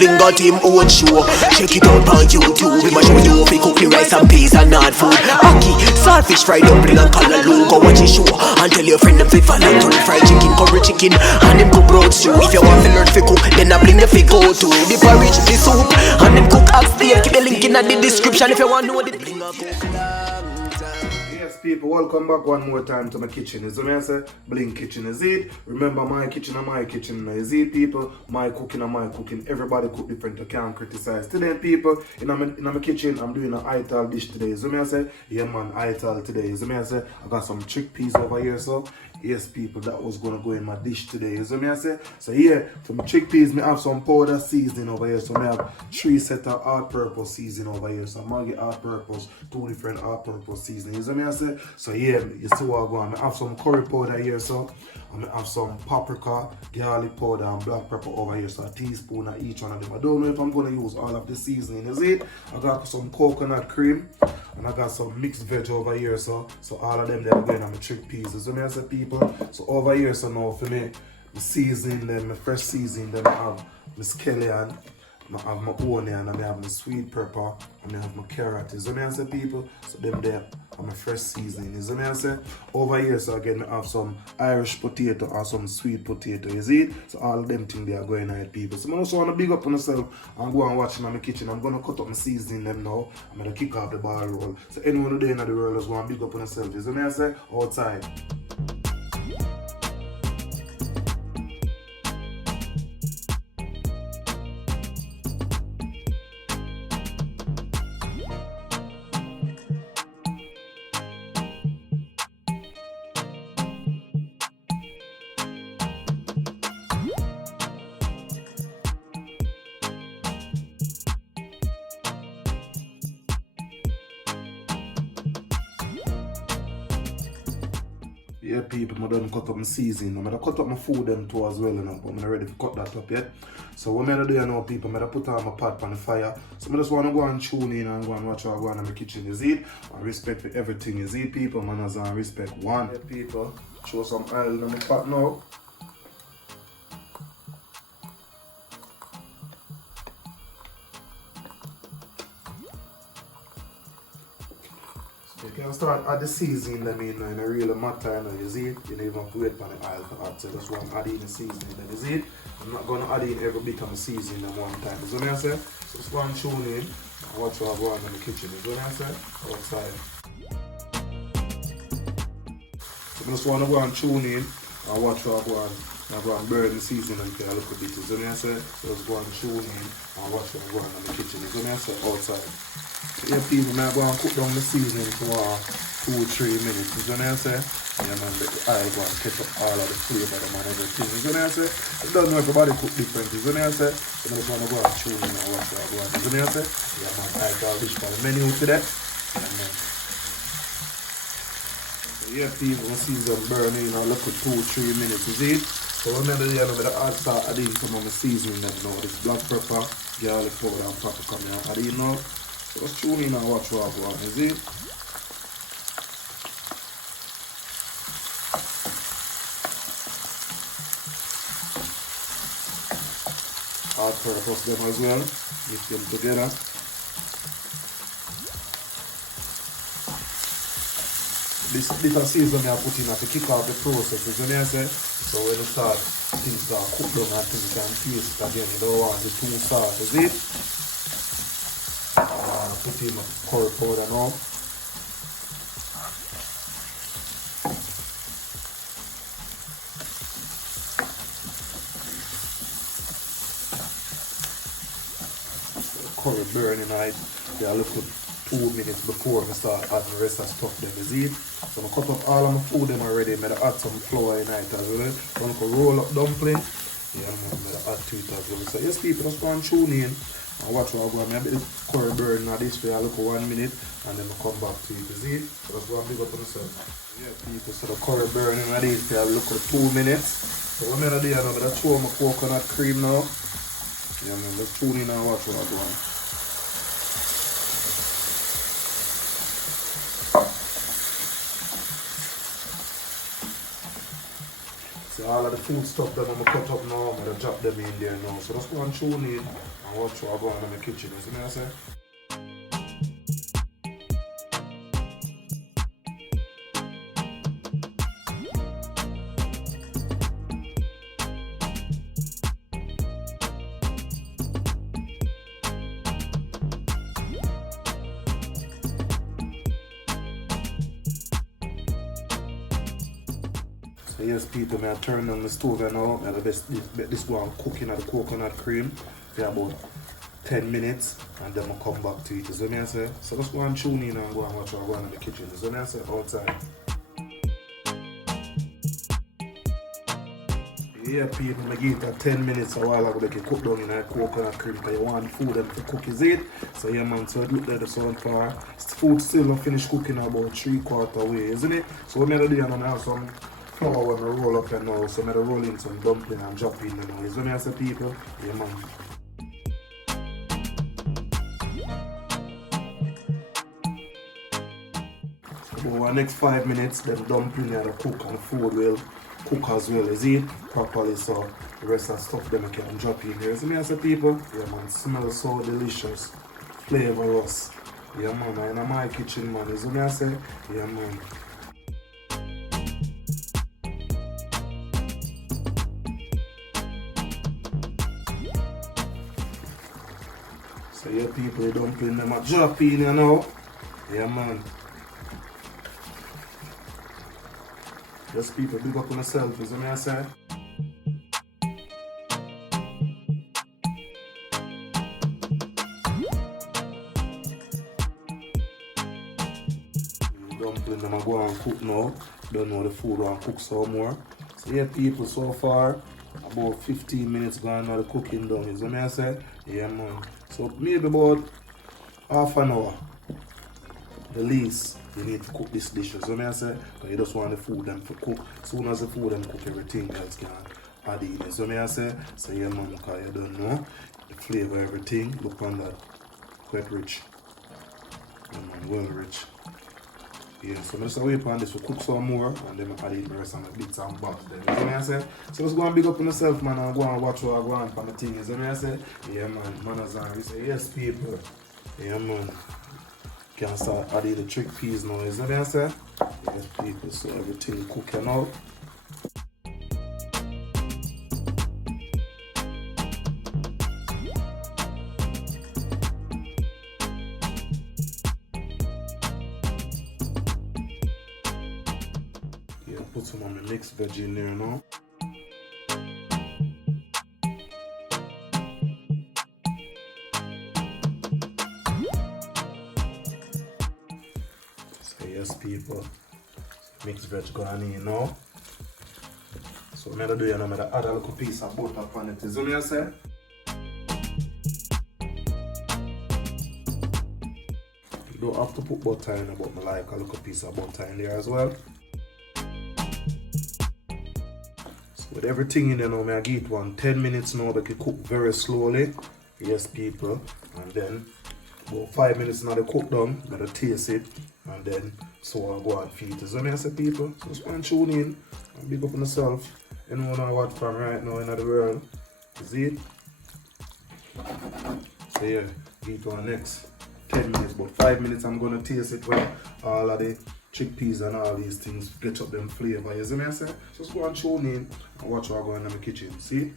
Bling got him own show. Check it out on YouTube. We show you if he cook the rice and peas and not food. Aki, saltfish fried dumpling and callaloo. Go watch his show and tell your friend them fit follow to fried chicken, curry chicken, and them cook broad stew. If you want to learn to cook, then I Bling the fi go to the porridge, the soup, and them cook oxtail. Keep the link in the description if you want to know the Bling a cook. Yes, people, welcome back one more time to my kitchen. Is what I say? Bling kitchen, is it? Remember, my kitchen and my kitchen, is it, people? My cooking and my cooking. Everybody cook different. You can't criticize. Today, people, in my kitchen, I'm doing an Ital dish today. Is what I say? Yeah, man, Ital today. Is what I say? I got some chickpeas over here, so. Yes, people, that was gonna go in my dish today. You see me I say? So here, for my chickpeas, me have some powder seasoning over here. So I have 3 sets of all-purpose seasoning over here. So I'm gonna get all-purpose, 2 different all-purpose seasoning. You see me I say? So here, you see what I'm going. I have some curry powder here, so I have some paprika, garlic powder, and black pepper over here. So a teaspoon of each one of them. I don't know if I'm gonna use all of the seasoning. You see it? I got some coconut cream. And I got some mixed veg over here, so all of them they're going on my chickpeas. So me I say, people, so over here, so now for me, the seasoning them, my fresh seasoning them, I have my scallion, I have my onion, and I have my sweet pepper, and I have my carrot. So me I say, people, so them there are my fresh seasoning. So me I say, over here, so again, I have some Irish potato or some sweet potato. You see it? So all of them things they are going on, people. So I also want to big up on myself and go and watch in my kitchen. I'm going to cut up my seasoning them now. I'm going to kick off the ball roll. So anyone who there in the world is going to big up on themselves. So me I say, outside. Yeah, people, I done cut up my seasoning. I'm going to cut up my food them too as well, you know, but I'm not ready to cut that up yet. So what I'm going to do now, people, I'm going to put on my pot on the fire. So I just want to go and tune in and go and watch what I go on in my kitchen, you see it? And respect for everything, you see, people, man, as I respect one. Yeah, people, show some oil in the pot now. You can start add the seasoning them in a real matter, you know, you see it? You don't even have to wait for the oil to add, so that's why I'm adding the seasoning then, you see it? I'm not going to add in every bit of the seasoning at one time, you know what I say? So just go and tune in and watch what I go on in the kitchen, you know what I say? Outside. So I just want to go and tune in and watch what I go on. I go and burn the seasoning until a little bit, you know what I say? So just go and tune in and watch what I go on in the kitchen, you know what I say? Outside. Yeah, people, I'm going to cook down the seasoning for 2-3 minutes, you know what I say? Yeah, man, I go and catch up all of the flavor and everything, you know what I say? I don't know, everybody cook different, you know what I say? So I just want to go and tune in and watch what I go on, you know what I say? Yeah, man, I got this for the menu today. Yeah, man. So yeah, people, the season burning, I'll look at 2-3 minutes, you see it? So remember, you know, I start adding some of my seasoning that now, this black pepper, garlic powder, and paprika, I didn't know. So let's tune in and watch what I go on, is it? All purpose them as well, mix them together. This bit of seasoning I put in to kick off the process, you know what I say? So when you start, things start cook down and things can taste it again, you don't want the too salt, is it? Put in my curry powder now. Curry burning right. Yeah, look at 2 minutes before I start adding the rest of stuff them, you see? So I cut up all of my food them already. I'm going to add some flour in it as well. So I'm going to roll up dumpling. Yeah, I'm going to add to it as well. So yes, people, just go and tune in and watch what I'm going to do. I bit curry burn now this way. I look for 1 minute and then I'll come back to it, you see? So that's what I'm big up on myself. Yeah, people, so the curry burning now this way. I look for 2 minutes. So what I'm going to do now, I'm going to throw my coconut cream now. Yeah, man, just tune in and watch what I'm doing. So all of the food stuff that I'm gonna cut up now, I'm gonna drop them in there now. So just go and tune in and watch what I go on in the kitchen. You see what I say? So yes people, I turn on the stove now, and let this go and cook in the coconut cream for about 10 minutes, and then I'll come back to it. You see what I say? So just go and tune in and go and watch what I go on in the kitchen. You see what I say? Outside. Yeah people, I give it 10 minutes a while ago, they can cook down in a coconut cream because you want food and to cook is it. So yeah man, so it look like the so far. Food still not finished cooking about 3/4 way, isn't it? So what I'm going to do, I'm going to have some flour when I roll up and now, so I'm going to roll in some dumpling and drop in now. You see what I say people? Yeah man. So over the next 5 minutes, then dumpling are cook and food will cook as well as it properly, so the rest of the stuff them I can drop in here. See me as a people? Yeah man, smells so delicious, flavorous. Yeah man, I'm in my kitchen man, you see me I say? Yeah man. So yeah people, the dumpling them a drop in here now. Yeah man. Just people, big up on yourself, you see me I say? Dumpling them I go and cook now. Don't know the food and cook some more. So yeah people, so far about 15 minutes gone now the cooking done, you see me I say? Yeah man. So maybe about half an hour the least you need to cook this dish, you see me I say? Because you just want the food them to cook. As soon as the food them cook, everything else can add in, you see me I say? So yeah man, because you don't know the flavor, everything, look on that, quite rich. Yeah man, well rich. Yeah, so I'm just wait on this to cook some more and then I add in the rest of my bits and bobs then. You see me I say? So let's go and big up on yourself man and go and watch what I go on for the thing. You see me I say? Yeah man, manners and we say yes people. Yeah man. Can start adding the chickpeas now, you see me I say? Yes people, so everything cooking out. Put some of my mixed veg in there now. So yes people, mixed veg going in now. So I'm going to do, I'm going to add a little piece of butter on it, you see me I say? You don't have to put butter in, but I like a little piece of butter in there as well. With everything in there now, I give it 10 minutes now, they can cook very slowly. Yes people. And then about 5 minutes now they cook done, I'm gonna taste it and then so I'll go and feed it. So I say people, so just go and tune in and big up on yourself. You know what from right now in the world. You see it? So yeah, give it next 10 minutes, but 5 minutes I'm gonna taste it with all of the chickpeas and all these things, get up them flavor, you see me I say? Just go and tune in and watch what I go in the kitchen, see?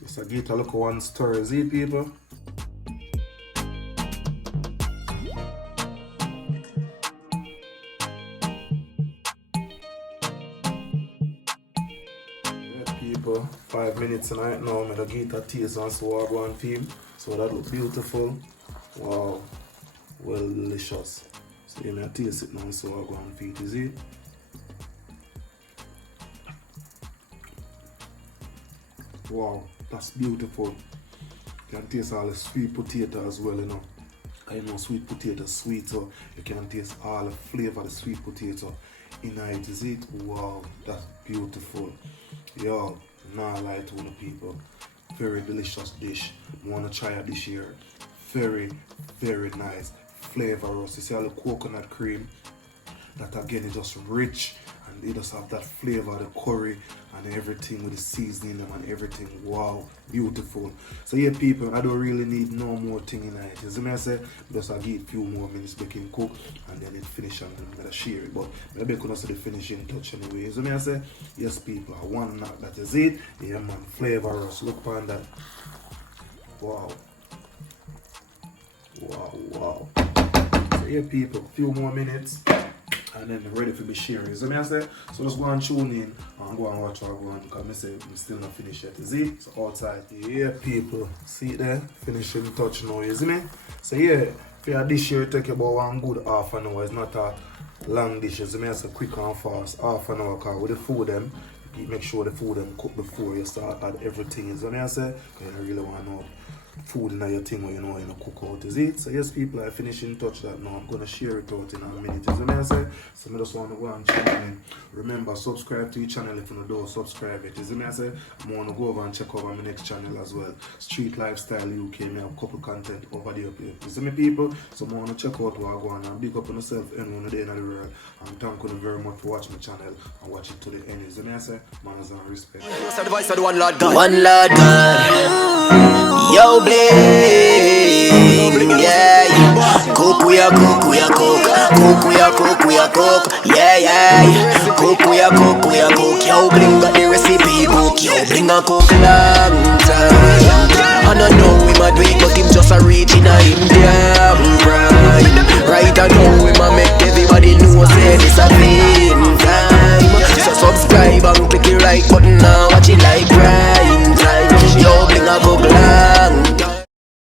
Just a get a look one stir, see people? Yeah people, 5 minutes tonight now, I'm gonna get a taste and so I go and film. So that looks beautiful. Wow, well delicious. So you may taste it now, so I'll go and feed it, see? Wow, that's beautiful. You can taste all the sweet potato as well, you know. I know sweet potato is sweet, so you can taste all the flavor of the sweet potato in it, is it? Wow, that's beautiful. Yo, nah lie to the people. Very delicious dish. You wanna try a dish here? Very, very nice. Flavorous. You see all the coconut cream, that again is just rich and it just have that flavor, the curry and everything with the seasoning them and everything. Wow, beautiful. So yeah, people, I don't really need no more thing in it. You see me I say, just I give a few more minutes making cook and then it finish and I'm gonna share it. But maybe I could see the finishing touch anyway. You see me I say, yes people, I want that is it. Yeah man, flavorous. Look on that. Wow. Wow, wow. So yeah people, few more minutes and then ready for be sharing. So I say, so just go and tune in and go and watch what I go on because I say I'm still not finished yet. You see? So outside. Yeah people, see it there? Finishing touch now, you see me? So yeah, for your dish here take about one good half an hour. It's not a long dish, you see me? It's a quick and fast half an hour because with the food them, you make sure the food them cook before you start add everything. You see me I say? Because you really want to know food in your thing where you know cook out, is it? So yes people, I finish in touch that now. I'm gonna share it out in a minute. Is what I say? So I just wanna go and tune in. Remember, subscribe to your channel if you don't subscribe it. Is what I say? I wanna go over and check over my next channel as well. Street Lifestyle UK. I have a couple content over there. You see me people? So I wanna check out what I go on and big up on yourself anyone at the end of the world. And thank you very much for watching my channel and watch it to the end. Is what I say? Manners and respect. The voice of the one Lord God. One Lord God. Yo, Bling. Yeah, yeah. Cook, we are cook, we are cook. Cook, we are cook, we are cook. Yeah, yeah. Cook, we are cook, we are cook. Yo, Bling got the recipe book. Yo, Bling a cook long time. I don't know him a do it, but him just a reach in a him damn